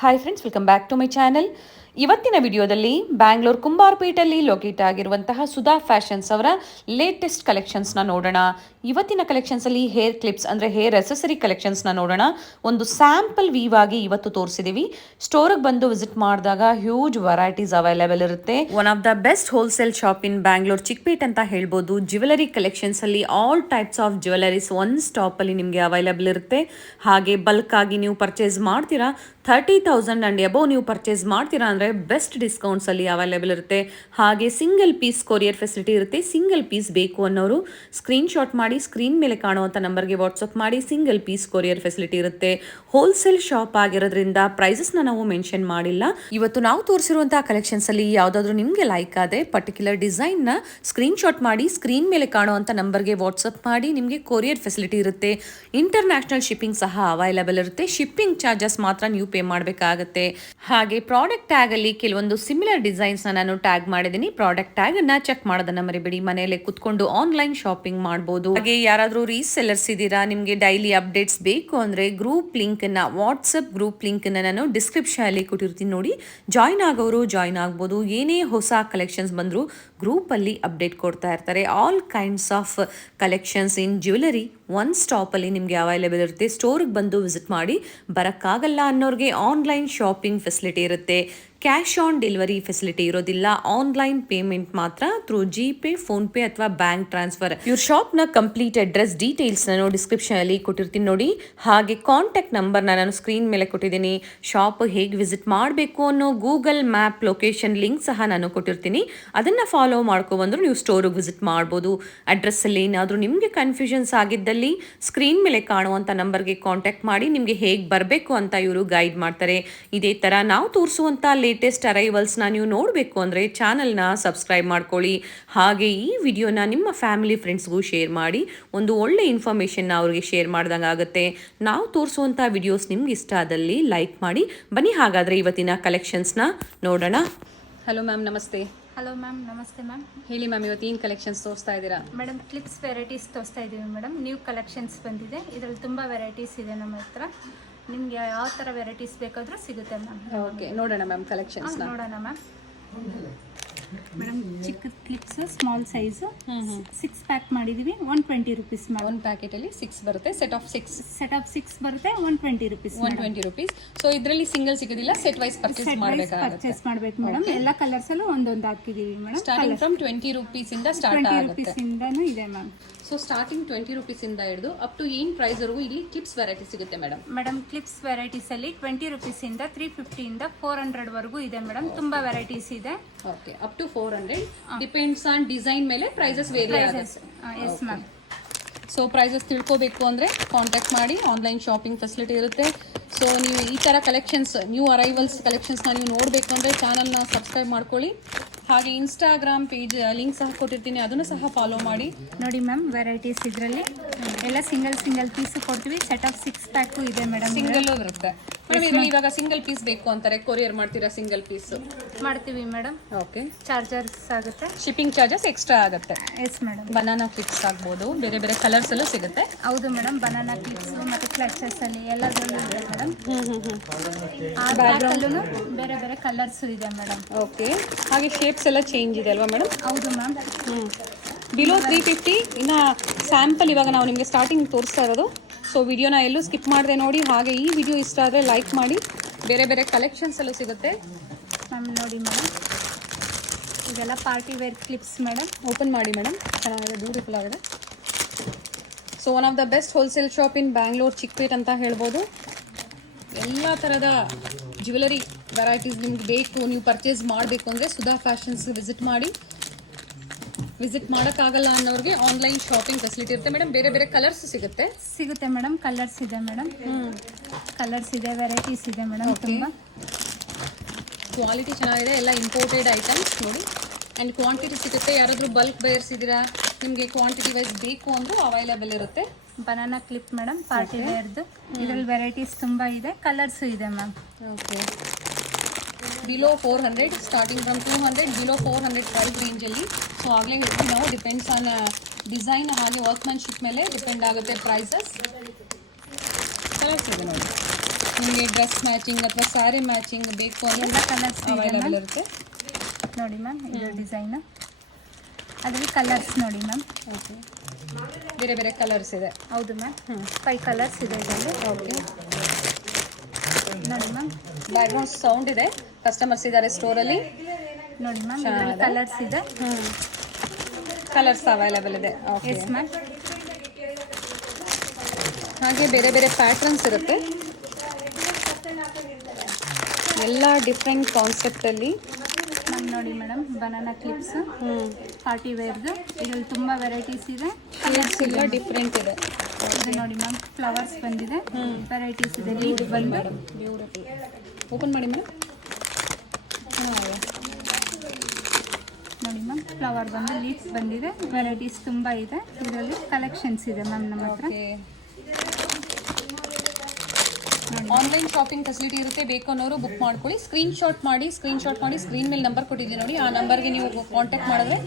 Hi friends, welcome back to my channel. ಇವತ್ತಿನ ವಿಡಿಯೋದಲ್ಲಿ ಬ್ಯಾಂಗ್ಳೂರ್ ಕುಂಬಾರಪೇಟೆಯಲ್ಲಿ ಲೊಕೇಟ್ ಆಗಿರುವಂತಹ ಸುಧಾ ಫ್ಯಾಷನ್ಸ್ ಅವರ ಲೇಟೆಸ್ಟ್ ಕಲೆಕ್ಷನ್ಸ್ನ ನೋಡೋಣ. ಇವತ್ತಿನ ಕಲೆಕ್ಷನ್ಸಲ್ಲಿ ಹೇರ್ ಕ್ಲಿಪ್ಸ್ ಅಂದರೆ ಹೇರ್ ಅಸೆಸರಿ ಕಲೆಕ್ಷನ್ಸ್ನ ನೋಡೋಣ. ಒಂದು ಸ್ಯಾಂಪಲ್ ವೀವ್ ಆಗಿ ಇವತ್ತು ತೋರಿಸಿದ್ದೀವಿ. ಸ್ಟೋರಿಗೆ ಬಂದು ವಿಸಿಟ್ ಮಾಡಿದಾಗ ಹ್ಯೂಜ್ ವೆರೈಟೀಸ್ ಅವೈಲೇಬಲ್ ಇರುತ್ತೆ. One of the best wholesale shop in Bangalore Chickpet ಅಂತ ಹೇಳ್ಬೋದು. ಜ್ಯುವೆಲರಿ ಕಲೆಕ್ಷನ್ಸಲ್ಲಿ ಆಲ್ ಟೈಪ್ಸ್ ಆಫ್ ಜ್ಯುವೆಲರೀಸ್ ಒಂದು ಸ್ಟಾಪಲ್ಲಿ ನಿಮಗೆ ಅವೈಲೇಬಲ್ ಇರುತ್ತೆ. ಹಾಗೆ ಬಲ್ಕ್ ಆಗಿ ನೀವು ಪರ್ಚೇಸ್ ಮಾಡ್ತೀರಾ, 30,000 ಅಂಡ್ ಅಬೌವ್ ನೀವು ಪರ್ಚೇಸ್ ಮಾಡ್ತೀರಾ ಅಂದರೆ ಬೆಸ್ಟ್ ಡಿಸ್ಕೌಂಟ್ಸಲ್ಲಿ ಅವೈಲೇಬಲ್ ಇರುತ್ತೆ. ಹಾಗೆ ಸಿಂಗಲ್ ಪೀಸ್ ಕೊರಿಯರ್ ಫೆಸಿಲಿಟಿ ಇರುತ್ತೆ. ಸಿಂಗಲ್ ಪೀಸ್ ಬೇಕು ಅನ್ನೋರು ಸ್ಕ್ರೀನ್ಶಾಟ್ ಮಾಡಿ ಸ್ಕ್ರೀನ್ ಮೇಲೆ ಕಾಣುವಂಥ ನಂಬರ್ಗೆ ವಾಟ್ಸಪ್ ಮಾಡಿ. ಸಿಂಗಲ್ ಪೀಸ್ ಕೊರಿಯರ್ ಫೆಸಿಲಿಟಿ ಇರುತ್ತೆ. ಹೋಲ್ಸೇಲ್ ಶಾಪ್ ಆಗಿರೋದ್ರಿಂದ ಪ್ರೈಸಸ್ನ ನಾವು ಮೆನ್ಷನ್ ಮಾಡಿಲ್ಲ. ಇವತ್ತು ನಾವು ತೋರಿಸಿರುವಂತಹ ಕಲೆಕ್ಷನ್ಸಲ್ಲಿ ಯಾವುದಾದ್ರೂ ನಿಮಗೆ ಲೈಕ್ ಆದ್ರೆ ಪರ್ಟಿಕ್ಯುಲರ್ ಡಿಸೈನ್ನ ಸ್ಕ್ರೀನ್ಶಾಟ್ ಮಾಡಿ ಸ್ಕ್ರೀನ್ ಮೇಲೆ ಕಾಣುವಂಥ ನಂಬರ್ಗೆ ವಾಟ್ಸಪ್ ಮಾಡಿ. ನಿಮಗೆ ಕೊರಿಯರ್ ಫೆಸಿಲಿಟಿ ಇರುತ್ತೆ. ಇಂಟರ್ನ್ಯಾಷನಲ್ ಶಿಪ್ಪಿಂಗ್ ಸಹ ಅವೈಲೇಬಲ್ ಇರುತ್ತೆ. ಶಿಪ್ಪಿಂಗ್ ಚಾರ್ಜಸ್ ಮಾತ್ರ ನೀವು ಪೇ ಮಾಡಬೇಕಾಗುತ್ತೆ. ಹಾಗೆ ಪ್ರಾಡಕ್ಟ್ ಟ್ಯಾಗ್ ಅಲ್ಲಿ ಕೆಲವೊಂದು ಸಿಮಿಲರ್ ಡಿಸೈನ್ಸ್ ನಾನು ಟ್ಯಾಗ್ ಮಾಡಿದ್ದೀನಿ. ಪ್ರಾಡಕ್ಟ್ ಟ್ಯಾಗ್ ಅನ್ನ ಚೆಕ್ ಮಾಡೋದನ್ನ ಮರಿಬೇಡಿ. ಮನೆಯಲ್ಲೇ ಕುತ್ಕೊಂಡು ಆನ್ಲೈನ್ ಶಾಪಿಂಗ್ ಮಾಡಬಹುದು. ಹಾಗೆ ಯಾರಾದ್ರೂ ರೀಸೆಲ್ಲರ್ಸ್ ಇದ್ದೀರಾ, ನಿಮಗೆ ಡೈಲಿ ಅಪ್ಡೇಟ್ಸ್ ಬೇಕು ಅಂದ್ರೆ ಗ್ರೂಪ್ ಲಿಂಕ್ ಅನ್ನ, ವಾಟ್ಸ್ಆಪ್ ಗ್ರೂಪ್ ಲಿಂಕ್ ಅನ್ನ ನಾನು ಡಿಸ್ಕ್ರಿಪ್ಷನ್ ಅಲ್ಲಿ ಕೊಟ್ಟಿರ್ತೀನಿ, ನೋಡಿ. ಜಾಯ್ನ್ ಆಗೋರು ಜಾಯ್ನ್ ಆಗ್ಬೋದು. ಏನೇ ಹೊಸ ಕಲೆಕ್ಷನ್ಸ್ ಬಂದ್ರು ಗ್ರೂಪ್ ಅಲ್ಲಿ ಅಪ್ಡೇಟ್ ಕೊಡ್ತಾ ಇರ್ತಾರೆ. All kinds of collections in jewellery one stop ಅಲ್ಲಿ ನಿಮಗೆ ಅವೈಲೇಬಲ್ ಇರುತ್ತೆ. ಸ್ಟೋರ್ಗೆ ಬಂದು ವಿಸಿಟ್ ಮಾಡಿ. ಬರಕ್ಕಾಗಲ್ಲ ಅನ್ನೋರಿಗೆ ಆನ್ಲೈನ್ ಶಾಪಿಂಗ್ ಫೆಸಿಲಿಟಿ ಇರುತ್ತೆ. ಕ್ಯಾಶ್ ಆನ್ ಡೆಲಿವರಿ ಫೆಸಿಲಿಟಿ ಇರೋದಿಲ್ಲ. ಆನ್ಲೈನ್ ಪೇಮೆಂಟ್ ಮಾತ್ರ ಥ್ರೂ ಜಿಪೇ, ಫೋನ್ ಪೇ ಅಥವಾ ಬ್ಯಾಂಕ್ ಟ್ರಾನ್ಸ್ಫರ್. ಇವ್ರ ಶಾಪ್ನ ಕಂಪ್ಲೀಟ್ ಅಡ್ರೆಸ್ ಡೀಟೇಲ್ಸ್ ನಾನು ಡಿಸ್ಕ್ರಿಪ್ಷನ್ ಅಲ್ಲಿ ಕೊಟ್ಟಿರ್ತೀನಿ, ನೋಡಿ. ಹಾಗೆ ಕಾಂಟ್ಯಾಕ್ಟ್ ನಂಬರ್ನ ನಾನು ಸ್ಕ್ರೀನ್ ಮೇಲೆ ಕೊಟ್ಟಿದ್ದೀನಿ. ಶಾಪ್ ಹೇಗೆ ವಿಸಿಟ್ ಮಾಡಬೇಕು ಅನ್ನೋ ಗೂಗಲ್ ಮ್ಯಾಪ್ ಲೊಕೇಶನ್ ಲಿಂಕ್ ಸಹ ನಾನು ಕೊಟ್ಟಿರ್ತೀನಿ. ಅದನ್ನ ಫಾಲೋ ಮಾಡ್ಕೊಬಂದ್ರು ನೀವು ಸ್ಟೋರಿಗೆ ವಿಸಿಟ್ ಮಾಡ್ಬೋದು. ಅಡ್ರೆಸ್ ಅಲ್ಲಿ ಏನಾದರೂ ನಿಮಗೆ ಕನ್ಫ್ಯೂಷನ್ಸ್ ಆಗಿದ್ದಲ್ಲಿ ಸ್ಕ್ರೀನ್ ಮೇಲೆ ಕಾಣುವಂಥ ನಂಬರ್ಗೆ ಕಾಂಟ್ಯಾಕ್ಟ್ ಮಾಡಿ. ನಿಮಗೆ ಹೇಗೆ ಬರಬೇಕು ಅಂತ ಇವರು ಗೈಡ್ ಮಾಡ್ತಾರೆ. ಇದೇ ಥರ ನಾವು ತೋರಿಸುವಂಥ ಲೇಟೆಸ್ಟ್ ಅರೈವಲ್ಸ್ನ ನೀವು ನೋಡಬೇಕು ಅಂದರೆ ಚಾನಲ್ನ ಸಬ್ಸ್ಕ್ರೈಬ್ ಮಾಡ್ಕೊಳ್ಳಿ. ಹಾಗೆ ಈ ವಿಡಿಯೋನ ನಿಮ್ಮ ಫ್ಯಾಮಿಲಿ ಫ್ರೆಂಡ್ಸ್ಗೂ ಶೇರ್ ಮಾಡಿ. ಒಂದು ಒಳ್ಳೆ ಇನ್ಫಾರ್ಮೇಷನ್ನ ಅವ್ರಿಗೆ ಶೇರ್ ಮಾಡ್ದಂಗೆ ಆಗುತ್ತೆ. ನಾವು ತೋರಿಸುವಂಥ ವಿಡಿಯೋಸ್ ನಿಮ್ಗೆ ಇಷ್ಟ ಆದಲ್ಲಿ ಲೈಕ್ ಮಾಡಿ. ಬನ್ನಿ ಹಾಗಾದರೆ ಇವತ್ತಿನ ಕಲೆಕ್ಷನ್ಸ್ನ ನೋಡೋಣ. ಹಲೋ ಮ್ಯಾಮ್, ನಮಸ್ತೆ. ಹಲೋ ಮ್ಯಾಮ್, ನಮಸ್ತೆ ಮ್ಯಾಮ್. ಹೇಳಿ ಮ್ಯಾಮ್, ಇವತ್ತು ಏನು ಕಲೆಕ್ಷನ್ಸ್ ತೋರಿಸ್ತಾ ಇದ್ದೀರಾ? ಮೇಡಮ್, ಕ್ಲಿಪ್ಸ್ ವೆರೈಟೀಸ್ ತೋರಿಸ್ತಾ ಇದ್ದೀವಿ ಮೇಡಮ್. ನ್ಯೂ ಕಲೆಕ್ಷನ್ಸ್ ಬಂದಿದೆ. ಇದರಲ್ಲಿ ತುಂಬ ವೆರೈಟೀಸ್ ಇದೆ ನಮ್ಮ ಹತ್ರ. ನಿಮಗೆ ಯಾವ ಥರ ವೆರೈಟೀಸ್ ಬೇಕಾದರೂ ಸಿಗುತ್ತೆ ಮ್ಯಾಮ್. ಓಕೆ, ನೋಡೋಣ ಮ್ಯಾಮ್ ಕಲೆಕ್ಷನ್ಸ್. ನೋಡೋಣ ಮ್ಯಾಮ್. ಮೇಡಮ್, ಚಿಕ್ಕ ಕ್ಲಿಪ್ಸ್ ಸ್ಮಾಲ್ ಸೈಜು 6 ಪ್ಯಾಕ್ ಮಾಡಿದ್ದೀವಿ. 120 ರುಪೀಸ್ ಮ್ಯಾಮ್. ಒಂದು ಪ್ಯಾಕೆಟಲ್ಲಿ 6 ಬರುತ್ತೆ. ಸೆಟ್ ಆಫ್ 6 ಬರುತ್ತೆ. 120 ರುಪೀಸ್. 120 ರುಪೀಸ್. ಸೊ ಇದರಲ್ಲಿ ಸಿಂಗಲ್ ಸಿಗೋದಿಲ್ಲ, ಸೆಟ್ ವೈಸ್ ಪರ್ಚೇಸ್ ಮಾಡಬೇಕು ಮೇಡಮ್. ಎಲ್ಲ ಕಲರ್ಸ್ ಅಲ್ಲೂ ಒಂದೊಂದು ಹಾಕಿದ್ದೀವಿ ಮೇಡಮ್. ಸ್ಟಾರ್ಟಿಂಗ್ ಫ್ರಮ್ 20 ರುಪೀಸ್ ಇಂದ ಸ್ಟಾರ್ಟ್ ಆಗುತ್ತೆ. ರುಪೀಸ್ ಇಂದನೂ ಇದೆ ಮ್ಯಾಮ್. ಸೊ ಸ್ಟಾರ್ಟಿಂಗ್ 20 ರುಪೀಸ್ ಇಂದ ಹಿಡಿದು ಅಪ್ ಟು ಏನು ಪ್ರೈಸ್ ವರೆಗೂ ಇಲ್ಲಿ ಕ್ಲಿಪ್ಸ್ ವೆರೈಟಿ ಸಿಗುತ್ತೆ ಮೇಡಮ್? ಮೇಡಮ್, ಕ್ಲಿಪ್ಸ್ ವೆರೈಟೀಸ್ ಅಲ್ಲಿ 20 ರುಪೀಸ್ ಇಂದ 350 ಇಂದ 400 ವರೆಗೂ ಇದೆ ಮೇಡಮ್. ತುಂಬಾ ವೆರೈಟೀಸ್ ಇದೆ. Okay, up to 400 depends on design ಮೇಲೆ ಪ್ರೈಸಸ್ ವೇರಿ ಆಗುತ್ತೆ. Yes ma'am. ಸೊ ಪ್ರೈಸಸ್ ತಿಳ್ಕೋಬೇಕು ಅಂದರೆ ಕಾಂಟ್ಯಾಕ್ಟ್ ಮಾಡಿ. ಆನ್ಲೈನ್ ಶಾಪಿಂಗ್ ಫೆಸಿಲಿಟಿ ಇರುತ್ತೆ. ಸೊ ನೀವು ಈ ಥರ ಕಲೆಕ್ಷನ್ಸ್, ನ್ಯೂ ಅರೈವಲ್ಸ್ ಕಲೆಕ್ಷನ್ಸ್ನ ನೀವು ನೋಡಬೇಕು ಅಂದರೆ ಚಾನಲ್ನ ಸಬ್ಸ್ಕ್ರೈಬ್ ಮಾಡ್ಕೊಳ್ಳಿ. ಹಾಗೆ ಇನ್ಸ್ಟಾಗ್ರಾಮ್ ಪೇಜ್ ಲಿಂಕ್ ಸಹ ಕೊಟ್ಟಿರ್ತೀನಿ, ಅದನ್ನು ಸಹ ಫಾಲೋ ಮಾಡಿ. ನೋಡಿ ಮ್ಯಾಮ್, ವೆರೈಟೀಸ್ ಇದರಲ್ಲಿ ಎಲ್ಲ ಸಿಂಗಲ್ ಪೀಸ್ ಕೊಡ್ತೀವಿ. ಸೆಟ್ ಆಫ್ 6 ಪ್ಯಾಕು ಇದೆ ಮೇಡಮ್. ಸಿಂಗಲ್ ಇರುತ್ತೆ ಮೇಡಮ್. ಇದರಲ್ಲಿ ಇವಾಗ ಸಿಂಗಲ್ ಪೀಸ್ ಬೇಕು ಅಂತಾರೆ, ಕೊರಿಯರ್ ಮಾಡ್ತೀರಾ? ಸಿಂಗಲ್ ಪೀಸ್ ಮಾಡ್ತೀವಿ ಮೇಡಮ್. ಓಕೆ, ಚಾರ್ಜರ್ಸ್ ಆಗುತ್ತೆ. ಶಿಪ್ಪಿಂಗ್ ಚಾರ್ಜಸ್ ಎಕ್ಸ್ಟ್ರಾ ಆಗುತ್ತೆ. Yes madam. ಬನಾನಾ ಕ್ಲಿಪ್ಸ್ ಆಗ್ಬೋದು, ಬೇರೆ ಬೇರೆ ಕಲರ್ಸ್ ಅಲ್ಲೂ ಸಿಗುತ್ತೆ. ಹೌದು ಮೇಡಮ್. ಬನಾನಾ ಕ್ಲಿಪ್ಸ್ ಮತ್ತು ಕ್ಲಚಸ್ ಅಲ್ಲಿ ಎಲ್ಲದರಲ್ಲೂ ಇದೆ ಮೇಡಮ್. ಆ ಬ್ಯಾಗ್ರೌಂಡಲ್ಲೂ ಬೇರೆ ಬೇರೆ ಕಲರ್ಸ್ ಇದೆ ಮೇಡಮ್. ಓಕೆ, ಹಾಗೆ ಶೇಪ್ಸ್ ಎಲ್ಲ ಚೇಂಜ್ ಇದೆ ಅಲ್ವಾ ಮೇಡಮ್? ಹೌದು ಮ್ಯಾಮ್. ಬಿಲೋ 350. ಇನ್ನು ಸ್ಯಾಂಪಲ್ ಇವಾಗ ನಾವು ನಿಮಗೆ ಸ್ಟಾರ್ಟಿಂಗ್ ತೋರಿಸ್ತಾ ಇರೋದು. ಸೊ ವಿಡಿಯೋನ ಎಲ್ಲೂ ಸ್ಕಿಪ್ ಮಾಡಿದೆ ನೋಡಿ. ಹಾಗೆ ಈ ವಿಡಿಯೋ ಇಷ್ಟ ಆದರೆ ಲೈಕ್ ಮಾಡಿ. ಬೇರೆ ಬೇರೆ ಕಲೆಕ್ಷನ್ಸ್ ಎಲ್ಲೂ ಸಿಗುತ್ತೆ ಮ್ಯಾಮ್. ನೋಡಿ ಮೇಡಮ್, ಇದೆಲ್ಲ party wear clips madam. Open ಮಾಡಿ ಮೇಡಮ್, ಚೆನ್ನಾಗಿದೆ, ಬ್ಯೂಟಿಫುಲ್ ಆಗಿದೆ. So one of the best wholesale shop in Bangalore Chickpet ಅಂತ ಹೇಳ್ಬೋದು. ಎಲ್ಲ ಥರದ ಜ್ಯುವೆಲರಿ ವೆರೈಟೀಸ್ ನಿಮ್ಗೆ ಬೇಕು, ನೀವು ಪರ್ಚೇಸ್ ಮಾಡಬೇಕು ಅಂದರೆ ಸುಧಾ ಫ್ಯಾಷನ್ಸ್ ವಿಸಿಟ್ ಮಾಡಿ. ವಿಸಿಟ್ ಮಾಡೋಕ್ಕಾಗಲ್ಲ ಅನ್ನೋರಿಗೆ ಆನ್ಲೈನ್ ಶಾಪಿಂಗ್ ಫೆಸಿಲಿಟಿ ಇರುತ್ತೆ ಮೇಡಮ್. ಬೇರೆ ಬೇರೆ ಕಲರ್ಸ್ ಸಿಗುತ್ತೆ ಮೇಡಮ್. ಕಲರ್ಸ್ ಇದೆ ಮೇಡಮ್. ಕಲರ್ಸ್ ಇದೆ, ವೆರೈಟೀಸ್ ಇದೆ ಮೇಡಮ್. ತುಂಬ ಕ್ವಾಲಿಟಿ ಚೆನ್ನಾಗಿದೆ. ಎಲ್ಲ ಇಂಪೋರ್ಟೆಡ್ ಐಟಮ್ಸ್ ನೋಡಿ. ಆ್ಯಂಡ್ ಕ್ವಾಂಟಿಟಿ ಸಿಗುತ್ತೆ. ಯಾರಾದರೂ ಬಲ್ಕ್ ಬೈಯರ್ಸ್ ಇದ್ದೀರಾ, ನಿಮಗೆ ಕ್ವಾಂಟಿಟಿ ವೈಸ್ ಬೇಕು ಅಂದರೂ ಅವೈಲೇಬಲ್ ಇರುತ್ತೆ. ಬನಾನಾ ಕ್ಲಿಪ್ ಮೇಡಮ್, ಪಾರ್ಟಿ ವೇರ್ದು. ಇದರಲ್ಲಿ ವೆರೈಟೀಸ್ ತುಂಬ ಇದೆ, ಕಲರ್ಸು ಇದೆ ma'am. Okay, below 400, starting from 200, below 400 price ರೇಂಜಲ್ಲಿ. ಸೊ ಆಗಲೇ ಹೇಳ್ತೀವಿ ನಾವು, ಡಿಪೆಂಡ್ಸ್ ಆನ್ ಡಿಸೈನ್ ಹಾಗೆ ವರ್ಕ್ಮನ್ಶಿಪ್ ಮೇಲೆ ಡಿಪೆಂಡ್ ಆಗುತ್ತೆ ಪ್ರೈಸಸ್. ಕಲರ್ಸ್ ಇದೆ ನೋಡಿ. ನಿಮಗೆ ಡ್ರೆಸ್ ಮ್ಯಾಚಿಂಗ್ ಅಥವಾ ಸ್ಯಾರಿ ಮ್ಯಾಚಿಂಗ್ ಬೇಕು ಅಂದರೆ ಎಲ್ಲ ಕಲರ್ಸ್ ಅವೈಲೇಬಲ್ ಇರುತ್ತೆ. ನೋಡಿ ಮ್ಯಾಮ್ ಇದು ಡಿಸೈನು, ಅದರಲ್ಲಿ ಕಲರ್ಸ್ ನೋಡಿ ಮ್ಯಾಮ್. ಓಕೆ, ಬೇರೆ ಬೇರೆ ಕಲರ್ಸ್ ಇದೆ. ಹೌದು ಮ್ಯಾಮ್, 5 ಕಲರ್ಸ್ ಇದೆ ಇದರಲ್ಲಿ. ಓಕೆ, ನೋಡಿ ಮ್ಯಾಮ್, ಬ್ಯಾಕ್ಗ್ರೌಂಡ್ ಸೌಂಡ್ ಇದೆ, ಕಸ್ಟಮರ್ಸ್ ಇದ್ದಾರೆ ಸ್ಟೋರಲ್ಲಿ. ನೋಡಿ ಮ್ಯಾಮ್ ಇದರಲ್ಲಿ ಕಲರ್ಸ್ ಇದೆ. ಕಲರ್ಸ್ ಅವೈಲೇಬಲ್ ಇದೆ. Okay, yes ma'am. ಹಾಗೆ ಬೇರೆ ಬೇರೆ ಪ್ಯಾಟ್ರನ್ಸ್ ಇರುತ್ತೆ, ಎಲ್ಲ ಡಿಫ್ರೆಂಟ್ ಕಾನ್ಸೆಪ್ಟಲ್ಲಿ. ಮ್ಯಾಮ್ ನೋಡಿ ಮೇಡಮ್, ಬನಾನಾ ಕ್ಲಿಪ್ಸ್, ಪಾರ್ಟಿ ವೇರ್ದು, ಇದರಲ್ಲಿ ತುಂಬ ವೆರೈಟೀಸ್ ಇದೆ. ಶೇಡ್ಸ್ ಎಲ್ಲ ಡಿಫ್ರೆಂಟ್ ಇದೆ. ಇದು ನೋಡಿ ಮ್ಯಾಮ್, ಫ್ಲವರ್ಸ್ ಬಂದಿದೆ, ವೆರೈಟೀಸ್ ಇದೆ. ಲೀಫ್ ಬಂದು ಬ್ಯೂಟಿಫುಲ್. ಓಪನ್ ಮಾಡಿ ಮೇಡಮ್. ನೋಡಿ ಮ್ಯಾಮ್, ಫ್ಲವರ್ ಬಂದು ಲೀಫ್ಸ್ ಬಂದಿದೆ, ವೆರೈಟೀಸ್ ತುಂಬ ಇದೆ. ಇದರಲ್ಲಿ ಕಲೆಕ್ಷನ್ಸ್ ಇದೆ ಮ್ಯಾಮ್ ನಮ್ಮ ಹತ್ರ. ಆನ್ಲೈನ್ ಶಾಪಿಂಗ್ ಫೆಸಿಲಿಟಿ ಇರುತ್ತೆ, ಬೇಕು ಅನ್ನೋರು ಬುಕ್ ಮಾಡ್ಕೊಳ್ಳಿ. ಸ್ಕ್ರೀನ್ ಶಾಟ್ ಮಾಡಿ ಸ್ಕ್ರೀನ್ ಮೇಲೆ ನಂಬರ್ ಕೊಟ್ಟಿದ್ದೀನಿ ನೋಡಿ, ಆ ನಂಬರ್ಗೆ ನೀವು ಕಾಂಟ್ಯಾಕ್ಟ್ ಮಾಡಿದ್ರೆ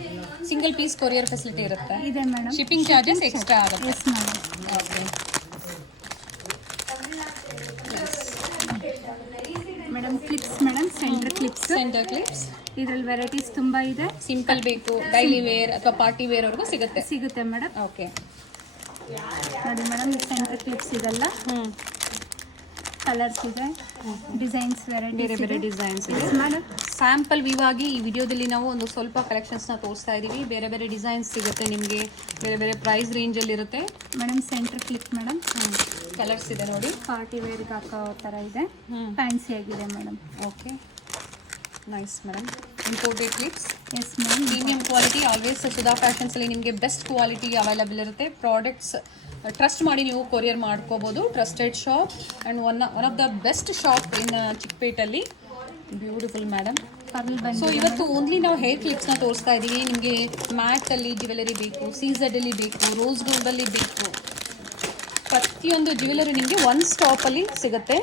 ಸಿಂಗಲ್ ಪೀಸ್ ಕೊರಿಯರ್ ಫೆಸಿಲಿಟಿ ಇರುತ್ತೆ. ಇದೆ ಮೇಡಮ್. ಶಿಪ್ಪಿಂಗ್ ಚಾರ್ಜಸ್ ಎಕ್ಸ್ಟ್ರಾ ಆಗುತ್ತೆ. Yes madam. Okay madam clips madam, centre clips. ಇದರಲ್ಲಿ ವೆರೈಟೀಸ್ ತುಂಬ ಇದೆ. ಸಿಂಪಲ್ ಬೇಕು, ಡೈಲಿ ವೇರ್ ಅಥವಾ ಪಾರ್ಟಿ ವೇರ್ ವರೆಗೂ ಸಿಗುತ್ತೆ ಮೇಡಮ್. ಓಕೆ, ನೋಡಿ ಮೇಡಮ್, ಸೆಂಟರ್ ಕ್ಲಿಪ್ಸ್ ಇದೆಲ್ಲ ಕಲರ್ಸ್ ಇದೆ, ಡಿಸೈನ್ಸ್ ಬೇರೆ ಬೇರೆ ಡಿಸೈನ್ಸ್ ಇದೆ ಮೇಡಮ್. ಸ್ಯಾಂಪಲ್ ವ್ಯೂ ಆಗಿ ಈ ವಿಡಿಯೋದಲ್ಲಿ ನಾವು ಒಂದು ಸ್ವಲ್ಪ ಕಲೆಕ್ಷನ್ಸ್ನ ತೋರಿಸ್ತಾ ಇದ್ದೀವಿ. ಬೇರೆ ಬೇರೆ ಡಿಸೈನ್ಸ್ ಸಿಗುತ್ತೆ ನಿಮಗೆ, ಬೇರೆ ಬೇರೆ ಪ್ರೈಸ್ ರೇಂಜಲ್ಲಿ ಇರುತ್ತೆ madam. Centre clip madam, colours ಇದೆ ನೋಡಿ, ಪಾರ್ಟಿ ವೇರ್ಗೆ ಹಾಕೋ ಥರ ಇದೆ, ಫ್ಯಾನ್ಸಿ ಆಗಿದೆ madam. Okay, nice madam. Imported clips. Yes madam. Premium quality, always Sudha ಫ್ಯಾಷನ್ಸಲ್ಲಿ ನಿಮಗೆ ಬೆಸ್ಟ್ ಕ್ವಾಲಿಟಿ ಅವೈಲೇಬಲ್ ಇರುತ್ತೆ. ಪ್ರಾಡಕ್ಟ್ಸ್ ಟ್ರಸ್ಟ್ ಮಾಡಿ ನೀವು ಕೊರಿಯರ್ ಮಾಡ್ಕೋಬೋದು. Trusted shop and one of the best shop in ಚಿಕ್ಕಪೇಟಲ್ಲಿ. Beautiful madam. ಸೊ ಇವತ್ತು ಓನ್ಲಿ ನಾವು ಹೇರ್ ಕ್ಲಿಪ್ಸ್ನ ತೋರಿಸ್ತಾ ಇದ್ದೀವಿ. ನಿಮಗೆ ಮ್ಯಾಟಲ್ಲಿ ಜ್ಯುವೆಲರಿ ಬೇಕು, ಸೀಸೆಡಲ್ಲಿ ಬೇಕು, ರೋಸ್ ಗೋಲ್ಡಲ್ಲಿ ಬೇಕು, ಪ್ರತಿಯೊಂದು ಜ್ಯುವೆಲರಿ ನಿಮಗೆ ಒನ್ ಸ್ಟಾಪಲ್ಲಿ ಸಿಗುತ್ತೆ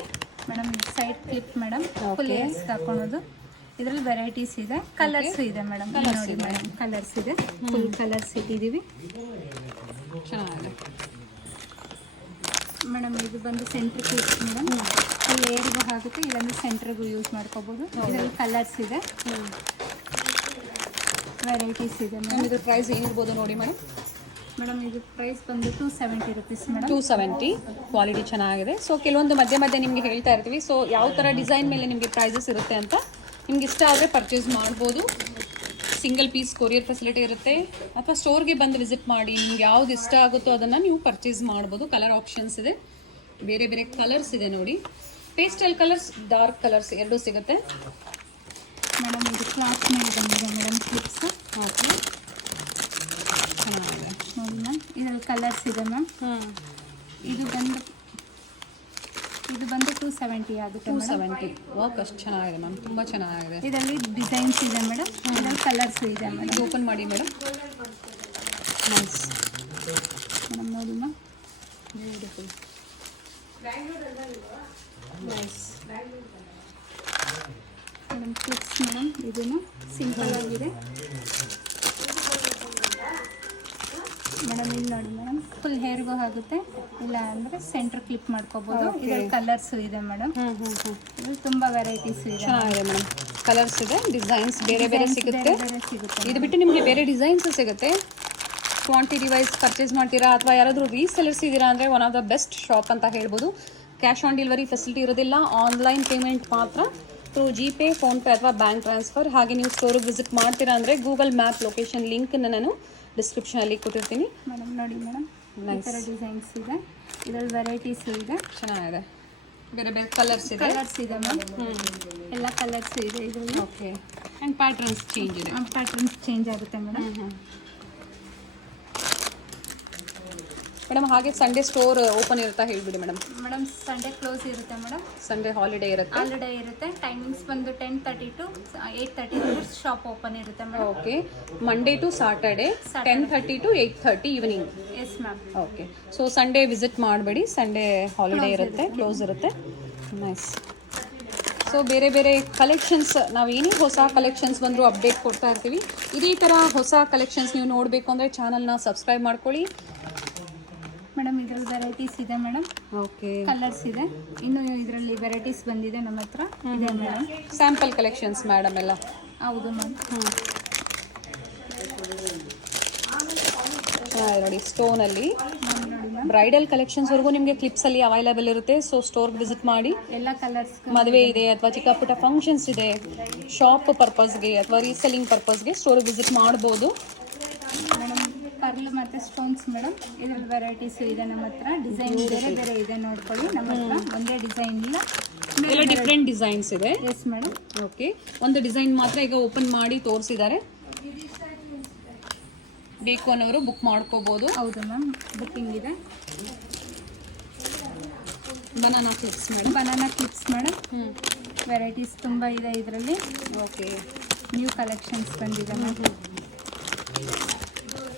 madam. Side clip madam, full hairs ಹಾಕೊಳ್ಳೋದು. ಇದರಲ್ಲಿ ವೆರೈಟೀಸ್ ಇದೆ, ಕಲರ್ಸ್ ಇದೆ ಮೇಡಮ್. ನೋಡಿ ಮೇಡಮ್, ಕಲರ್ಸ್ ಇದೆ, ಫುಲ್ ಕಲರ್ಸ್ ಇಟ್ಟಿದ್ದೀವಿ. ಚೆನ್ನಾಗಿದೆ ಮೇಡಮ್. ಇದು ಬಂದು ಸೆಂಟ್ರ್ ಕ್ಲಿಪ್ ಮೇಡಮ್, ಫುಲ್ ಏರಿಗೂ ಆಗುತ್ತೆ, ಇಲ್ಲಂದ್ರೆ ಸೆಂಟ್ರಿಗೂ ಯೂಸ್ ಮಾಡ್ಕೋಬೋದು. ಇದರಲ್ಲಿ ಕಲರ್ಸ್ ಇದೆ, ವೆರೈಟೀಸ್ ಇದೆ ಮೇಡಮ್. ಇದು ಪ್ರೈಸ್ ಏನಿರ್ಬೋದು ನೋಡಿ ಮೇಡಮ್. ಮೇಡಮ್ ಇದು ಪ್ರೈಸ್ ಬಂದು 270 ರುಪೀಸ್ ಮೇಡಮ್. 270. ಕ್ವಾಲಿಟಿ ಚೆನ್ನಾಗಿದೆ. ಸೊ ಕೆಲವೊಂದು ಮಧ್ಯೆ ನಿಮಗೆ ಹೇಳ್ತಾ ಇರ್ತೀವಿ. ಸೊ ಯಾವ ಥರ ಡಿಸೈನ್ ಮೇಲೆ ನಿಮಗೆ ಪ್ರೈಸಸ್ ಇರುತ್ತೆ ಅಂತ ನಿಮ್ಗೆ ಇಷ್ಟ ಆದರೆ ಪರ್ಚೇಸ್ ಮಾಡ್ಬೋದು. ಸಿಂಗಲ್ ಪೀಸ್ ಕೊರಿಯರ್ ಫೆಸಿಲಿಟಿ ಇರುತ್ತೆ, ಅಥವಾ ಸ್ಟೋರ್ಗೆ ಬಂದು ವಿಸಿಟ್ ಮಾಡಿ ನಿಮ್ಗೆ ಯಾವ್ದು ಇಷ್ಟ ಆಗುತ್ತೋ ಅದನ್ನು ನೀವು ಪರ್ಚೇಸ್ ಮಾಡ್ಬೋದು. ಕಲರ್ ಆಪ್ಷನ್ಸ್ ಇದೆ, ಬೇರೆ ಬೇರೆ ಕಲರ್ಸ್ ಇದೆ ನೋಡಿ. ಪೇಸ್ಟಲ್ ಕಲರ್ಸ್, ಡಾರ್ಕ್ ಕಲರ್ಸ್ ಎರಡೂ ಸಿಗುತ್ತೆ ಮೇಡಮ್. ಇದು ಕ್ಲಾತ್ ಮೇಲೆ ಬಂದಿದೆ ಮೇಡಮ್ ಕ್ಲಿಪ್ಸ್. ಓಕೆ, ಚೆನ್ನಾಗಿದೆ ನೋಡಿ ಮ್ಯಾಮ್. ಇದರಲ್ಲಿ ಕಲರ್ಸ್ ಇದೆ ಮ್ಯಾಮ್. ಇದು ಬಂದು 270 ಆಗುತ್ತೆ. 270. ವರ್ಕ್ ಅಷ್ಟು ಚೆನ್ನಾಗಿದೆ ಮ್ಯಾಮ್, ತುಂಬ ಚೆನ್ನಾಗಿದೆ. ಇದರಲ್ಲಿ ಡಿಸೈನ್ಸ್ ಇದೆ ಮೇಡಮ್, ಇದರಲ್ಲಿ ಕಲರ್ಸ್ ಇದೆ ಮೇಡಮ್. ಓಪನ್ ಮಾಡಿ ಮೇಡಮ್. ನೈಸ್ ಮೇಡಮ್ ನೋಡಿ ma'am, beautiful. Nice madam. Clips madam, ಇದನ್ನು ಸಿಂಪಲ್ ಆಗಿದೆ ಮೇಡಮ್. ಇಲ್ಲಿ ನೋಡಿ ಮೇಡಮ್, ಫುಲ್ ಹೇರ್ಗೂ ಆಗುತ್ತೆ, ಇಲ್ಲ ಅಂದರೆ ಸೆಂಟರ್ ಕ್ಲಿಪ್ ಮಾಡ್ಕೋಬೋದು. ಇದರಲ್ಲಿ ಕಲರ್ಸ್ ಇದೆ ಮೇಡಮ್. ಇದು ತುಂಬ ವೆರೈಟೀಸ್ ಇದೆ. ಚೆನ್ನಾಗಿದೆ ಮೇಡಮ್, ಕಲರ್ಸ್ ಇದೆ, ಡಿಸೈನ್ಸ್ ಬೇರೆ ಬೇರೆ ಸಿಗುತ್ತೆ. ಸಿಗುತ್ತೆ. ಇದು ಬಿಟ್ಟು ನಿಮಗೆ ಬೇರೆ ಡಿಸೈನ್ಸ್ ಸಿಗುತ್ತೆ. ಕ್ವಾಂಟಿಟಿ ವೈಸ್ ಪರ್ಚೇಸ್ ಮಾಡ್ತೀರಾ ಅಥವಾ ಯಾರಾದರೂ ರೀಸೆಲರ್ಸ್ ಇದ್ದೀರಾ ಅಂದರೆ one of the best shop ಅಂತ ಹೇಳ್ಬೋದು. ಕ್ಯಾಶ್ ಆನ್ ಡೆಲಿವರಿ ಫೆಸಿಲಿಟಿ ಇರೋದಿಲ್ಲ, ಆನ್ಲೈನ್ ಪೇಮೆಂಟ್ ಮಾತ್ರ ಥ್ರೂ ಜಿಪೇ, ಫೋನ್ಪೇ ಅಥವಾ ಬ್ಯಾಂಕ್ ಟ್ರಾನ್ಸ್ಫರ್. ಹಾಗೆ ನೀವು ಸ್ಟೋರಿಗೆ ವಿಸಿಟ್ ಮಾಡ್ತೀರಾ ಅಂದರೆ ಗೂಗಲ್ ಮ್ಯಾಪ್ ಲೊಕೇಶನ್ ಲಿಂಕನ್ನು ನಾನು ಡಿಸ್ಕ್ರಿಪ್ಷನಲ್ಲಿ ಕೊಟ್ಟಿರ್ತೀನಿ. ಮೇಡಮ್ ನೋಡಿ ಮೇಡಮ್, ಈ ಥರ ಡಿಸೈನ್ಸ್ ಇದೆ, ಇದರಲ್ಲಿ ವೆರೈಟೀಸ್ ಇದೆ. ಚೆನ್ನಾಗಿದೆ, ಬೇರೆ ಬೇರೆ ಕಲರ್ಸ್ ಇದೆ. ಕಲರ್ಸ್ ಇದೆ ಮ್ಯಾಮ್, ಎಲ್ಲ ಕಲರ್ಸ್ ಇದೆ ಇದರಲ್ಲಿ. ಓಕೆ, ಆ್ಯಂಡ್ ಪ್ಯಾಟ್ರನ್ಸ್ ಚೇಂಜ್ ಇದೆ. ಪ್ಯಾಟರ್ನ್ಸ್ ಚೇಂಜ್ ಆಗುತ್ತೆ ಮೇಡಮ್. ಮೇಡಮ್ ಹಾಗೆ ಸಂಡೇ ಸ್ಟೋರ್ ಓಪನ್ ಇರುತ್ತಾ ಹೇಳಿಬಿಡಿ ಮೇಡಮ್. ಮೇಡಮ್ ಸಂಡೇ ಕ್ಲೋಸ್ ಇರುತ್ತೆ ಮೇಡಮ್. ಸಂಡೇ ಹಾಲಿಡೇ ಇರುತ್ತೆ. ಹಾಲಿಡೇ ಇರುತ್ತೆ. ಟೈಮಿಂಗ್ಸ್ ಬಂದು 10:30 to 8:30 ಶಾಪ್ ಓಪನ್ ಇರುತ್ತೆ madam. Okay, Monday to Saturday 10:30 to 8:30 evening. Yes ma'am. Okay, so Sunday visit ಮಾಡಬೇಡಿ, ಸಂಡೇ ಹಾಲಿಡೇ ಇರುತ್ತೆ, ಕ್ಲೋಸ್ ಇರುತ್ತೆ. ನೈಸ್. ಸೊ ಬೇರೆ ಬೇರೆ ಕಲೆಕ್ಷನ್ಸ್, ನಾವು ಏನೇ ಹೊಸ ಕಲೆಕ್ಷನ್ಸ್ ಬಂದರೂ ಅಪ್ಡೇಟ್ ಕೊಡ್ತಾ ಇರ್ತೀವಿ. ಇದೇ ಥರ ಹೊಸ ಕಲೆಕ್ಷನ್ಸ್ ನೀವು ನೋಡಬೇಕು ಅಂದರೆ ಚಾನಲ್ನ ಸಬ್ಸ್ಕ್ರೈಬ್ ಮಾಡ್ಕೊಳ್ಳಿ. ಮೇಡಮ್ ಇದ್ರಲ್ಲಿ ವೆರೈಟೀಸ್ ಇದೆ ಮೇಡಮ್, ಓಕೆ. ಕಲರ್ಸ್ ಇದೆ. ಇನ್ನು ಇದರಲ್ಲಿ ವೆರೈಟೀಸ್ ಬಂದಿದೆ ನಮ್ಮ ಹತ್ರ ಇದೆ ಮೇಡಮ್. ಸ್ಯಾಂಪಲ್ ಕಲೆಕ್ಷನ್ಸ್ ಮೇಡಮ್ ಎಲ್ಲ. ಹೌದು ಮ್ಯಾಮ್. ನೋಡಿ ಸ್ಟೋನಲ್ಲಿ ನೋಡಿ ಮ್ಯಾಮ್, ಬ್ರೈಡಲ್ ಕಲೆಕ್ಷನ್ಸ್ವರೆಗೂ ನಿಮಗೆ ಕ್ಲಿಪ್ಸಲ್ಲಿ ಅವೈಲೇಬಲ್ ಇರುತ್ತೆ. ಸೊ ಸ್ಟೋರ್ಗೆ ವಿಸಿಟ್ ಮಾಡಿ. ಎಲ್ಲ ಕಲರ್ಸ್ ಮದುವೆ ಇದೆ ಅಥವಾ ಚಿಕ್ಕ ಪುಟ್ಟ ಫಂಕ್ಷನ್ಸ್ ಇದೆ, ಶಾಪ್ ಪರ್ಪಸ್ಗೆ ಅಥವಾ ರೀಸೆಲ್ಲಿಂಗ್ ಪರ್ಪಸ್ಗೆ ಸ್ಟೋರ್ಗೆ ವಿಸಿಟ್ ಮಾಡ್ಬೋದು. ಮೇಡಮ್ ಪರ್ಲ್ ಮತ್ತು ಸ್ಟೋನ್ಸ್ ಮೇಡಮ್, ಇದ್ರಲ್ಲಿ ವೆರೈಟೀಸ್ ಇದೆ ನಮ್ಮ ಹತ್ರ. ಡಿಸೈನ್ ಬೇರೆ ಬೇರೆ ಇದೆ, ನೋಡ್ಕೊಳ್ಳಿ. ನಮ್ಮ ಹತ್ರ ಒಂದೇ ಡಿಸೈನ್ ಇಲ್ಲ, ಎಲ್ಲ ಡಿಫ್ರೆಂಟ್ ಡಿಸೈನ್ಸ್ ಇದೆ. Yes madam. ಓಕೆ, ಒಂದು ಡಿಸೈನ್ ಮಾತ್ರ ಈಗ ಓಪನ್ ಮಾಡಿ ತೋರಿಸಿದ್ದಾರೆ. ಬೇಕು ಅನ್ನೋರು ಬುಕ್ ಮಾಡ್ಕೋಬೋದು. ಹೌದು ಮ್ಯಾಮ್, ಬುಕ್ಕಿಂಗ್ ಇದೆ. Banana clips madam. Banana clips madam, varieties ತುಂಬ ಇದೆ ಇದರಲ್ಲಿ. ಓಕೆ, ನ್ಯೂ ಕಲೆಕ್ಷನ್ಸ್ ಬಂದಿದೆ ಮ್ಯಾಮ್.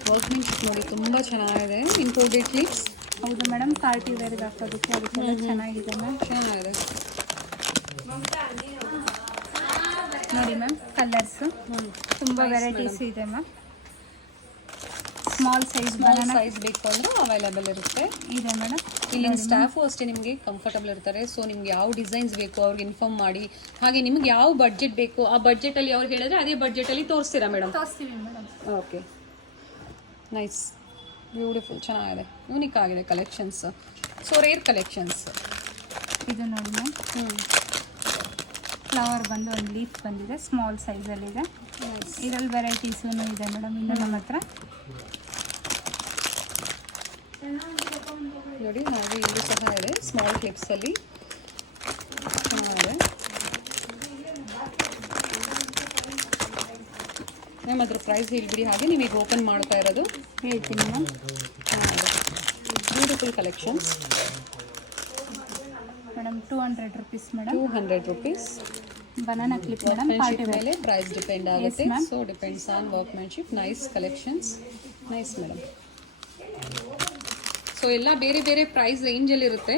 ವರ್ಕ್ಮೆನ್ಶಿಪ್ ನೋಡಿ ತುಂಬ ಚೆನ್ನಾಗಿದೆ. Imported clips. ಹೌದು ಮೇಡಮ್, ಪಾರ್ಟಿ ವೇರ್ಗೆ ಹಾಕೋದಕ್ಕೆ ಅದಕ್ಕೆಲ್ಲ ಚೆನ್ನಾಗಿದೆ ಮ್ಯಾಮ್. ಚೆನ್ನಾಗಿದೆ ನೋಡಿ ಮ್ಯಾಮ್, ಕಲರ್ಸು ತುಂಬ ವೆರೈಟೀಸ್ ಇದೆ ಮ್ಯಾಮ್. ಸ್ಮಾಲ್ ಸೈಜ್ ಬೇಕು ಅಂದ್ರೆ ಅವೈಲೇಬಲ್ ಇರುತ್ತೆ. ಇದೆ ಮೇಡಮ್. ಇಲ್ಲಿನ ಸ್ಟಾಫು ಅಷ್ಟೇ ನಿಮಗೆ ಕಂಫರ್ಟಬಲ್ ಇರ್ತಾರೆ. ಸೊ ನಿಮ್ಗೆ ಯಾವ ಡಿಸೈನ್ಸ್ ಬೇಕು ಅವ್ರಿಗೆ ಇನ್ಫಾರ್ಮ್ ಮಾಡಿ. ಹಾಗೆ ನಿಮ್ಗೆ ಯಾವ ಬಡ್ಜೆಟ್ ಬೇಕು ಆ ಬಡ್ಜೆಟಲ್ಲಿ ಅವ್ರು ಹೇಳಿದ್ರೆ ಅದೇ ಬಡ್ಜೆಟಲ್ಲಿ ತೋರಿಸ್ತೀರಾ ಮೇಡಮ್? ತೋರಿಸ್ತೀವಿ ಮೇಡಮ್. ಓಕೆ, ನೈಸ್, ಬ್ಯೂಟಿಫುಲ್, ಚೆನ್ನಾಗಿದೆ, ಯೂನಿಕ್ ಆಗಿದೆ ಕಲೆಕ್ಷನ್ಸ್. ಸೊ ರೇರ್ ಕಲೆಕ್ಷನ್ಸ್ ಇದು ನೋಡಿ ಮ್ಯಾಮ್. ಫ್ಲವರ್ ಬಂದು ಒಂದು ಲೀಫ್ ಬಂದಿದೆ, ಸ್ಮಾಲ್ ಸೈಜಲ್ಲಿದೆ. ಇದರಲ್ಲಿ ವೆರೈಟೀಸೂ ಇದೆ ಮೇಡಮ್ ಇನ್ನು ನಮ್ಮ ಹತ್ರ. ನೋಡಿ, ಹಾಗೆ ಇದು ಸಹ ಇದೆ ಸ್ಮಾಲ್ ಕ್ಲಿಪ್ಸಲ್ಲಿ. ಚೆನ್ನಾಗಿದೆ ಮ್ಯಾಮ್. ಅದ್ರ ಪ್ರೈಸ್ ಹೇಳ್ಬಿಡಿ. ಹಾಗೆ ನೀವೀಗ ಓಪನ್ ಮಾಡ್ತಾ ಇರೋದು ಹೇಳ್ತೀನಿ ma'am. Beautiful collections madam. 200 rupees madam. 200 rupees. Banana clip madam, party wear ಮೇಲೆ ಪ್ರೈಸ್ ಡಿಪೆಂಡ್ ಆಗುತ್ತೆ. ma'am. So depends on workmanship. Nice collections, nice madam. So ಎಲ್ಲ ಬೇರೆ ಬೇರೆ ಪ್ರೈಸ್ ರೇಂಜಲ್ಲಿ ಇರುತ್ತೆ.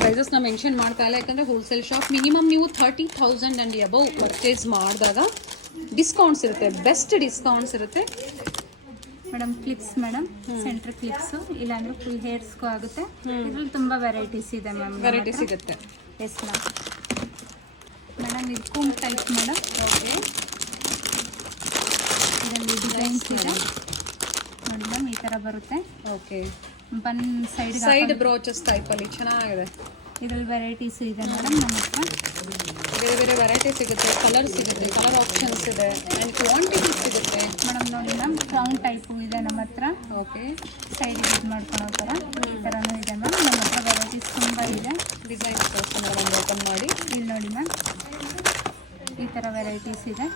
ಪ್ರೈಸಸ್ನ ಮೆನ್ಷನ್ ಮಾಡ್ತಾ ಇಲ್ಲ, ಯಾಕಂದರೆ ಹೋಲ್ಸೇಲ್ ಶಾಪ್. ಮಿನಿಮಮ್ ನೀವು 30,000 ಆ್ಯಂಡ್ ಅಬೌವ್ ಪರ್ಚೇಸ್ ಮಾಡಿದಾಗ ಡಿಸ್ಕೌಂಟ್ಸ್ ಇರುತ್ತೆ, ಬೆಸ್ಟ್ ಡಿಸ್ಕೌಂಟ್ಸ್ ಇರುತ್ತೆ madam. Clips madam, center clips, ಇಲ್ಲಾಂದ್ರೆ ಫುಲ್ ಹೇರ್ಸ್ಗೂ ಆಗುತ್ತೆ. ಇದ್ರಲ್ಲಿ ತುಂಬ ವೆರೈಟೀಸ್ ಇದೆ ಮ್ಯಾಮ್. ವೆರೈಟಿ ಸಿಗುತ್ತೆ. Yes ma'am. ಮೇಡಮ್ ಇದು ಕೂಮ್ ಟೈಪ್ ಮೇಡಮ್. ಓಕೆ, ಇದರಲ್ಲಿ ಡಿಸೈನ್ಸ್ ಇದೆ ನೋಡಿ ಮ್ಯಾಮ್. ಈ ಥರ ಬರುತ್ತೆ. ಓಕೆ, ಬನ್ ಸೈಡ್ ಬ್ರೋಚಸ್ ಟೈಪಲ್ಲಿ ಚೆನ್ನಾಗಿದೆ. ಇದರಲ್ಲಿ ವೆರೈಟೀಸ್ ಇದೆ ಮೇಡಮ್ ನಮ್ಮ ಹತ್ರ. ಬೇರೆ ಬೇರೆ ವೆರೈಟಿ ಸಿಗುತ್ತೆ, ಕಲರ್ ಸಿಗುತ್ತೆ, ಕಲರ್ ಆಪ್ಷನ್ಸ್ ಇದೆ ಆ್ಯಂಡ್ ಕ್ವಾಂಟಿಟಿ ಸಿಗುತ್ತೆ ಮೇಡಮ್. ನೋಡಿ ಮ್ಯಾಮ್, ಕ್ರೌನ್ ಟೈಪು ಇದೆ ನಮ್ಮ ಹತ್ರ. ಓಕೆ, ಸೈಡಿಗೆ ಇದು ಮಾಡ್ಕೊಳ್ಳೋ ಥರ ಈ ಥರನೂ ಇದೆ ಮ್ಯಾಮ್. ನಮ್ಮ ಹತ್ರ ವೆರೈಟೀಸ್ ತುಂಬ ಇದೆ. ಡಿಸೈನ್ಸ್ ಮೇಡಮ್ ಓಪನ್ ಮಾಡಿ. ಇಲ್ಲಿ ನೋಡಿ ಮ್ಯಾಮ್, ಈ ಥರ ವೆರೈಟೀಸ್ ಇದೆ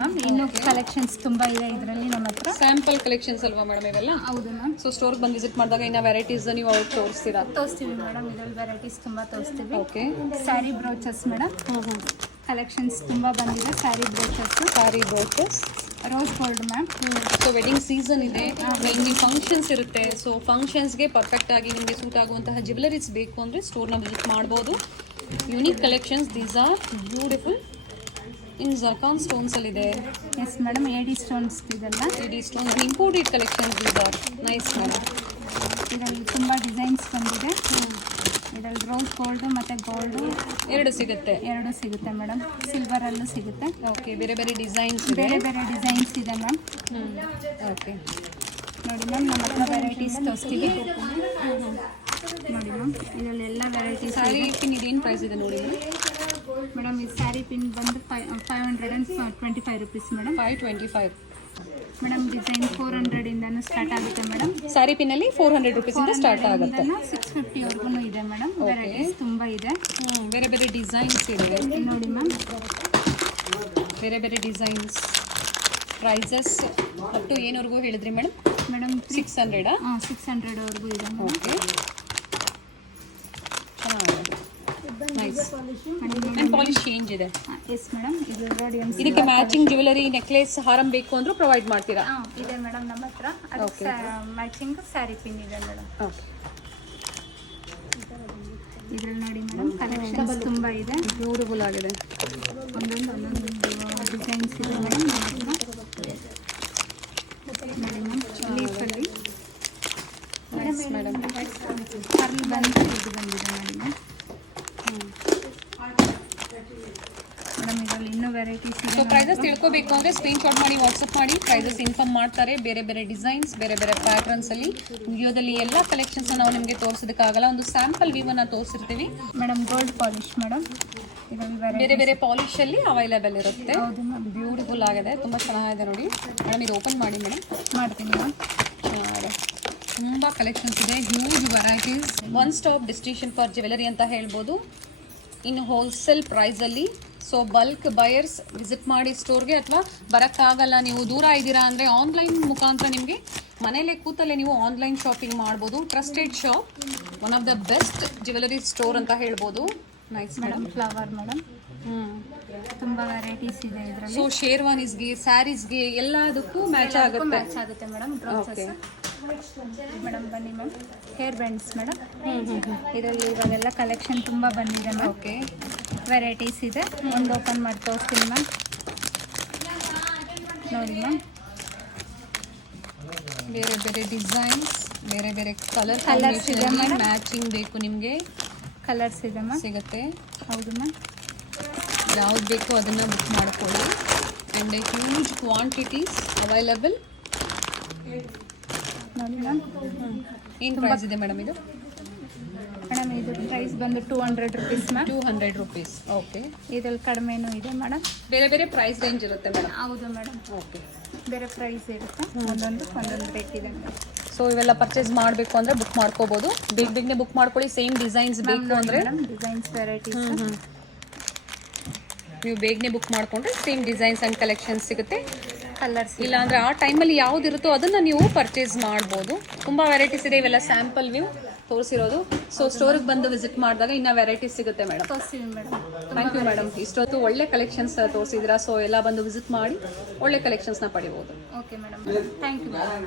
ಮ್ಯಾಮ್. ಇನ್ನೂ ಕಲೆಕ್ಷನ್ಸ್ ತುಂಬ ಇದೆ ಇದರಲ್ಲಿ ನಮ್ಮ ಹತ್ರ. ಸ್ಯಾಂಪಲ್ ಕಲೆಕ್ಷನ್ಸ್ ಅಲ್ವಾ ಮೇಡಮ್ ಇವೆಲ್ಲ? ಹೌದು ಮ್ಯಾಮ್. ಸೊ ಸ್ಟೋರ್ಗೆ ಬಂದು ವಿಸಿಟ್ ಮಾಡಿದಾಗ ಇನ್ನು ವೆರೈಟೀಸ್ ನೀವು ಅವ್ರಿಗೆ ತೋರಿಸ್ತೀರಾ? ತೋರಿಸ್ತೀವಿ ಮೇಡಮ್. ಇದರಲ್ಲಿ ವೆರೈಟೀಸ್ ತುಂಬ ತೋರಿಸ್ತೀವಿ. Okay, sari brooches madam. Collections ತುಂಬ ಬಂದಿದೆ. Sari brooches, sari brooches, rose gold ma'am. So wedding season ಇದೆ, ನಿಮಗೆ ಫಂಕ್ಷನ್ಸ್ ಇರುತ್ತೆ. ಸೊ ಫಂಕ್ಷನ್ಸ್ಗೆ ಪರ್ಫೆಕ್ಟ್ ಆಗಿ ನಿಮಗೆ ಸೂಟ್ ಆಗುವಂತಹ ಜ್ಯುವೆಲರೀಸ್ ಬೇಕು ಅಂದರೆ ಸ್ಟೋರ್ನ ವಿಸಿಟ್ ಮಾಡ್ಬೋದು. Unique collections, these are beautiful. In zircon ಸ್ಟೋನ್ಸಲ್ಲಿದೆ. ಎಸ್ ಮೇಡಮ್, ಎಡಿ ಸ್ಟೋನ್ಸ್ ಇದೆಲ್ಲ. AD stones, imported collections, these are nice madam. ಇದರಲ್ಲಿ ತುಂಬ ಡಿಸೈನ್ಸ್ ಬಂದಿದೆ. ಇದರಲ್ಲಿ ರೋಸ್ ಗೋಲ್ಡು ಮತ್ತು ಗೋಲ್ಡು ಎರಡು ಸಿಗುತ್ತೆ. ಎರಡು ಸಿಗುತ್ತೆ ಮೇಡಮ್. ಸಿಲ್ವರಲ್ಲೂ ಸಿಗುತ್ತೆ. ಓಕೆ, ಬೇರೆ ಬೇರೆ ಡಿಸೈನ್ಸ್ ಇದೆ. ಬೇರೆ ಬೇರೆ ಡಿಸೈನ್ಸ್ ಇದೆ ಮ್ಯಾಮ್. ಓಕೆ, ನೋಡಿ ಮ್ಯಾಮ್, ನಮ್ಮ ಹತ್ರ ವೆರೈಟೀಸ್ ತೋರಿಸ್ತೀವಿ ನೋಡಿ ಮ್ಯಾಮ್. ಇದರಲ್ಲಿ ಎಲ್ಲ ವೆರೈಟೀಸ್. ಸ್ಯಾರಿ ಪಿನ್ ಇದೇನು ಪ್ರೈಸ್ ಇದೆ ನೋಡಿ ಮೇಡಮ್. ಈ ಸ್ಯಾರಿ ಪಿನ್ ಬಂದು 525 ರುಪೀಸ್ ಮೇಡಮ್. 525 ಮೇಡಮ್. ಡಿಸೈನ್ 400 ಇಂದನೂ ಸ್ಟಾರ್ಟ್ ಆಗುತ್ತೆ ಮೇಡಮ್. ಸ್ಯಾರಿ ಪಿನ್ನಲ್ಲಿ 400 ರುಪೀಸಿಂದ ಸ್ಟಾರ್ಟ್ ಆಗುತ್ತೆ. 650ವರೆಗೂ ಇದೆ ಮೇಡಮ್. ವೆರೈಟೀಸ್ ತುಂಬ ಇದೆ. ಬೇರೆ ಬೇರೆ ಡಿಸೈನ್ಸ್ ಇದೆ ನೋಡಿ ಮ್ಯಾಮ್. ಬೇರೆ ಬೇರೆ ಡಿಸೈನ್ಸ್. ಪ್ರೈಸಸ್ ಅಪ್ ಟು ಏನವರೆಗೂ ಹೇಳಿದ್ರಿ ಮೇಡಮ್? ಮೇಡಮ್ 600. 600ವರೆಗೂ ಇದೆ ಮೇಡಮ್. ಓಕೆ, ಚೆನ್ನಾಗಿದೆ, ನೈಸ್. ಆ್ಯಂಡ್ ಪಾಲಿಶ್ ಚೇಂಜ್ ಇದೆ. Yes madam. ಇದು ರೋಡಿಯಮ್ಸ್. ಇದಕ್ಕೆ ಮ್ಯಾಚಿಂಗ್ ಜ್ಯುವೆಲರಿ, ನೆಕ್ಲೆಸ್, ಹಾರಂ ಬೇಕು ಅಂದ್ರೂ ಪ್ರೊವೈಡ್ ಮಾಡ್ತೀರಾ? ಇದೆ ಮೇಡಮ್ ನಮ್ಮ ಹತ್ರ. ಅದಕ್ಕೆ ಮ್ಯಾಚಿಂಗ್ ಸ್ಯಾರಿ ಪಿನ್ ಇದೆ ಮೇಡಮ್. ಓಕೆ, ಇದ್ರಲ್ಲಿ ನೋಡಿ ಮೇಡಮ್, ಕಲೆಕ್ಷನ್ಸ್ ತುಂಬ ಇದೆ. ಬ್ಯೂಟಿಫುಲ್ ಆಗಿದೆ. ಒಂದೊಂದು ಡಿಸೈನ್ಸ್ ಇದೆ ಮೇಡಮ್ ನಮ್ಮ ಹತ್ರ. ನೋಡಿ ಮ್ಯಾಮ್, ಲೀಫಲ್ಲಿ ಮೇಡಮ್. ಪರ್ಲ್ ಬಂದು ಇದು ಬಂದಿದೆ ನೋಡಿ ಮೇಡಮ್. ಇದರಲ್ಲಿ ಇನ್ನೂ ವೆರೈಟೀಸ್ ಇದೆ. ಸೊ ಪ್ರೈಸಸ್ ತಿಳ್ಕೋಬೇಕು ಅಂದರೆ ಸ್ಕ್ರೀನ್ಶಾಟ್ ಮಾಡಿ ವಾಟ್ಸಪ್ ಮಾಡಿ, ಪ್ರೈಸಸ್ ಇನ್ಫಾರ್ಮ್ ಮಾಡ್ತಾರೆ. ಬೇರೆ ಬೇರೆ ಡಿಸೈನ್ಸ್, ಬೇರೆ ಬೇರೆ ಪ್ಯಾಟ್ರನ್ಸಲ್ಲಿ ವಿಡಿಯೋದಲ್ಲಿ ಎಲ್ಲ ಕಲೆಕ್ಷನ್ಸ್ನ ನಾವು ನಿಮಗೆ ತೋರಿಸೋದಕ್ಕಾಗಲ್ಲ, ಒಂದು ಸ್ಯಾಂಪಲ್ ವ್ಯೂವನ್ನು ತೋರಿಸಿರ್ತೀವಿ. ಮೇಡಮ್ ಗೋಲ್ಡ್ ಪಾಲಿಶ್ ಮೇಡಮ್, ಇದರಲ್ಲಿ ಬೇರೆ ಬೇರೆ ಪಾಲಿಶಲ್ಲಿ ಅವೈಲೇಬಲ್ ಇರುತ್ತೆ. ಹೌದು ಮ್ಯಾಮ್. ಬ್ಯೂಟಿಫುಲ್ ಆಗಿದೆ, ತುಂಬ ಚೆನ್ನಾಗಿದೆ ನೋಡಿ ಮೇಡಮ್. ಇದು ಓಪನ್ ಮಾಡಿ ಮೇಡಮ್. ಮಾಡ್ತೀನಿ ಮ್ಯಾಮ್. ತುಂಬ ಕಲೆಕ್ಷನ್ಸ್ ಇದೆ, huge varieties, one stop destination for jewellery ಅಂತ ಹೇಳ್ಬೋದು. ಇನ್ನು ಹೋಲ್ಸೇಲ್ ಪ್ರೈಸಲ್ಲಿ. ಸೊ ಬಲ್ಕ್ ಬಯರ್ಸ್ ವಿಸಿಟ್ ಮಾಡಿ ಸ್ಟೋರ್ಗೆ, ಅಥವಾ ಬರೋಕ್ಕಾಗಲ್ಲ ನೀವು ದೂರ ಇದ್ದೀರಾ ಅಂದರೆ ಆನ್ಲೈನ್ ಮುಖಾಂತರ ನಿಮಗೆ ಮನೇಲೆ ಕೂತಲ್ಲೇ ನೀವು ಆನ್ಲೈನ್ ಶಾಪಿಂಗ್ ಮಾಡ್ಬೋದು. Trusted shop, one of the best jewellery store ಅಂತ ಹೇಳ್ಬೋದು. Nice madam. ಫ್ಲವರ್ ಮೇಡಮ್, ತುಂಬ ವೆರೈಟೀಸ್ ಇದೆ ಇದರಲ್ಲಿ. ಸೊ ಶೇರ್ವಾನೀಸ್ಗೆ, ಸ್ಯಾರೀಸ್ಗೆ ಎಲ್ಲದಕ್ಕೂ ಮ್ಯಾಚ್ ಆಗುತ್ತೆ. ಮ್ಯಾಚ್ ಆಗುತ್ತೆ ಮೇಡಮ್. Dresses madam. ಬನ್ನಿ ಮ್ಯಾಮ್, ಹೇರ್ ಬ್ಯಾಂಡ್ಸ್ ಮೇಡಮ್. ಇದರಲ್ಲಿ ಇವಾಗೆಲ್ಲ ಕಲೆಕ್ಷನ್ ತುಂಬ ಬಂದಿದೆ ಮ್ಯಾಮ್. ಓಕೆ, ವೆರೈಟೀಸ್ ಇದೆ. ಒಂದು ಓಪನ್ ಮಾಡಿ ತೋರಿಸ್ತೀನಿ ಮ್ಯಾಮ್. ನೋಡಿ ಮ್ಯಾಮ್, ಬೇರೆ ಬೇರೆ ಡಿಸೈನ್ಸ್, ಬೇರೆ ಬೇರೆ ಕಲರ್ Colours ಇದೆ madam. ಮ್ಯಾಚಿಂಗ್ ಬೇಕು ನಿಮಗೆ ಕಲರ್ಸ್ ಇದೆ ಮ್ಯಾಮ್. ಸಿಗುತ್ತೆ. ಹೌದು ಮ್ಯಾಮ್. ಯಾವ್ದು ಬೇಕೋ ಅದನ್ನು ಬುಕ್ ಮಾಡ್ಕೊಳ್ಳಿ. And huge quantities available. ನೋಡಿ ಮ್ಯಾಮ್. ಏನು ಪ್ರೈಸ್ ಇದೆ ಮೇಡಮ್ ಇದು? ಮೇಡಮ್ ಇದು ಪ್ರೈಸ್ ಬಂದು 200 ರುಪೀಸ್ ಮ್ಯಾಮ್. 200 ರುಪೀಸ್. ಓಕೆ, ಇದ್ರಲ್ಲಿ ಕಡಿಮೆನೂ ಇದೆ ಮೇಡಮ್. ಬೇರೆ ಬೇರೆ ಪ್ರೈಸ್ ರೇಂಜ್ ಇರುತ್ತೆ ಮೇಡಮ್. ಹೌದು ಮೇಡಮ್. ಓಕೆ, ಬೇರೆ ಪ್ರೈಸ್ ಇರುತ್ತೆ. ಒಂದೊಂದು ರೇಟ್ ಇದೆ ಮೇಡಮ್. ಸೊ ಇವೆಲ್ಲ ಪರ್ಚೇಸ್ ಮಾಡಬೇಕು ಅಂದರೆ ಬುಕ್ ಮಾಡ್ಕೋಬೋದು. ಬೇಗನೆ ಬುಕ್ ಮಾಡ್ಕೊಳ್ಳಿ. ಸೇಮ್ ಡಿಸೈನ್ಸ್ ಬೇಕು ಅಂದರೆ ಡಿಸೈನ್ಸ್ ವೆರೈಟೀಸ್ ನೀವು ಬೇಗನೆ ಬುಕ್ ಮಾಡಿಕೊಂಡ್ರೆ ಸೇಮ್ ಡಿಸೈನ್ಸ್ ಆ್ಯಂಡ್ ಕಲೆಕ್ಷನ್ಸ್ ಸಿಗುತ್ತೆ. ಕಲರ್ಸ್ ಇಲ್ಲ ಅಂದರೆ ಆ ಟೈಮಲ್ಲಿ ಯಾವುದಿರುತ್ತೋ ಅದನ್ನು ನೀವು ಪರ್ಚೇಸ್ ಮಾಡ್ಬೋದು. ತುಂಬ ವೆರೈಟೀಸ್ ಇದೆ. ಇವೆಲ್ಲ ಸ್ಯಾಂಪಲ್ ವ್ಯೂ ತೋರಿಸಿರೋದು. ಸೊ ಸ್ಟೋರಿಗೆ ಬಂದು ವಿಸಿಟ್ ಮಾಡಿದಾಗ ಇನ್ನೂ ವೆರೈಟೀಸ್ ಸಿಗುತ್ತೆ ಮೇಡಮ್. ತೋರಿಸ್ತೀವಿ ಮೇಡಮ್. Thank you madam. ಇಷ್ಟೊತ್ತು ಒಳ್ಳೆ ಕಲೆಕ್ಷನ್ಸ್ ತೋರಿಸಿದ್ದೀರಾ. ಸೊ ಎಲ್ಲ ಬಂದು ವಿಸಿಟ್ ಮಾಡಿ ಒಳ್ಳೆ ಕಲೆಕ್ಷನ್ಸ್ನ ಪಡಿಬೋದು. Okay madam. Thank you madam.